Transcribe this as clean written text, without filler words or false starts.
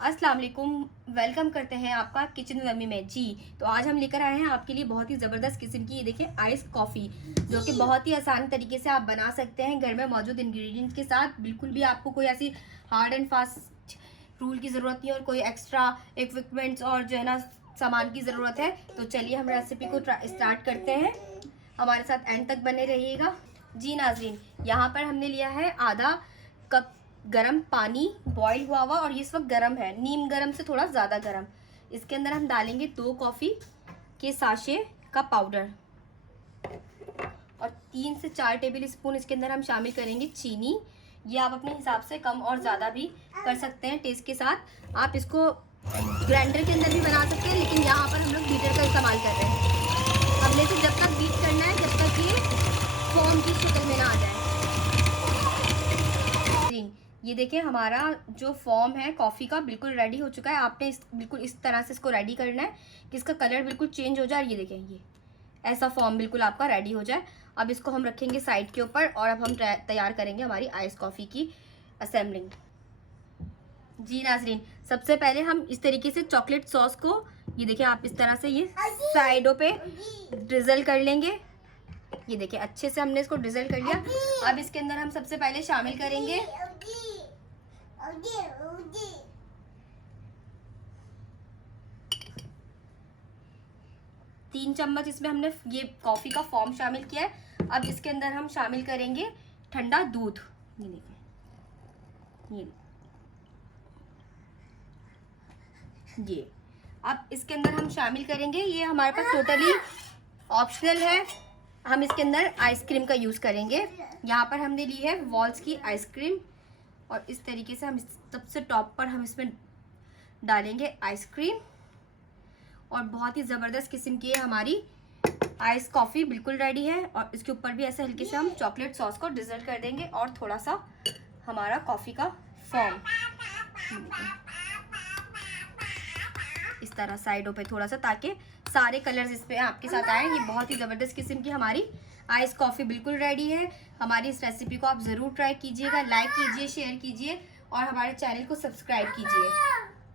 अस्सलाम वालेकुम। वेलकम करते हैं आपका किचन विद अम्मी में। जी तो आज हम लेकर आए हैं आपके लिए बहुत ही ज़बरदस्त किस्म की, ये देखिए, आइस कॉफ़ी, जो कि बहुत ही आसान तरीके से आप बना सकते हैं घर में मौजूद इंग्रेडिएंट्स के साथ। बिल्कुल भी आपको कोई ऐसी हार्ड एंड फास्ट रूल की ज़रूरत नहीं और कोई एक्स्ट्रा इक्विपमेंट्स और जो है ना सामान की ज़रूरत है। तो चलिए हम रेसिपी को स्टार्ट करते हैं। हमारे साथ एंड तक बने रहिएगा। जी नाज़रीन, यहाँ पर हमने लिया है आधा कप गरम पानी, बॉईल हुआ हुआ, और ये इस वक्त गरम है, नीम गरम से थोड़ा ज़्यादा गरम। इसके अंदर हम डालेंगे 2 कॉफ़ी के साशे का पाउडर और 3 से 4 टेबल स्पून इसके अंदर हम शामिल करेंगे चीनी। ये आप अपने हिसाब से कम और ज़्यादा भी कर सकते हैं टेस्ट के साथ। आप इसको ग्राइंडर के अंदर भी बना सकते हैं, लेकिन यहाँ पर हम लोग बीटर का इस्तेमाल कर रहे हैं। हमने से जब तक बीट करना है जब तक ये फोम की शक्ल में ना आ जाए। ये देखिए, हमारा जो फॉर्म है कॉफ़ी का बिल्कुल रेडी हो चुका है। आपने बिल्कुल इस तरह से इसको रेडी करना है कि इसका कलर बिल्कुल चेंज हो जाए। ये देखें, ये ऐसा फॉर्म बिल्कुल आपका रेडी हो जाए। अब इसको हम रखेंगे साइड के ऊपर और अब हम तैयार करेंगे हमारी आइस कॉफ़ी की असेंबलिंग। जी नाजरीन, सबसे पहले हम इस तरीके से चॉकलेट सॉस को, ये देखिए, आप इस तरह से ये साइडों पे ड्रिजल कर लेंगे। ये देखिए, अच्छे से हमने इसको ड्रिजल कर लिया। अब इसके अंदर हम सबसे पहले शामिल करेंगे 3 चम्मच, इसमें हमने ये कॉफ़ी का फॉर्म शामिल किया है। अब इसके अंदर हम शामिल करेंगे ठंडा दूध। ये देखिए, ये अब इसके अंदर हम शामिल करेंगे, ये हमारे पास टोटली ऑप्शनल है, हम इसके अंदर आइसक्रीम का यूज़ करेंगे। यहाँ पर हमने ली है वॉल्स की आइसक्रीम और इस तरीके से हम सबसे टॉप पर हम इसमें डालेंगे आइसक्रीम और बहुत ही ज़बरदस्त किस्म की हमारी आइस कॉफ़ी बिल्कुल रेडी है। और इसके ऊपर भी ऐसे हल्के से हम चॉकलेट सॉस को डिजर्ट कर देंगे और थोड़ा सा हमारा कॉफ़ी का फॉर्म इस तरह साइडों पे थोड़ा सा, ताकि सारे कलर्स इस पे आपके साथ आए। ये बहुत ही ज़बरदस्त किस्म की हमारी आइस कॉफ़ी बिल्कुल रेडी है। हमारी इस रेसिपी को आप ज़रूर ट्राई कीजिएगा, लाइक कीजिए, शेयर कीजिए और हमारे चैनल को सब्सक्राइब कीजिए।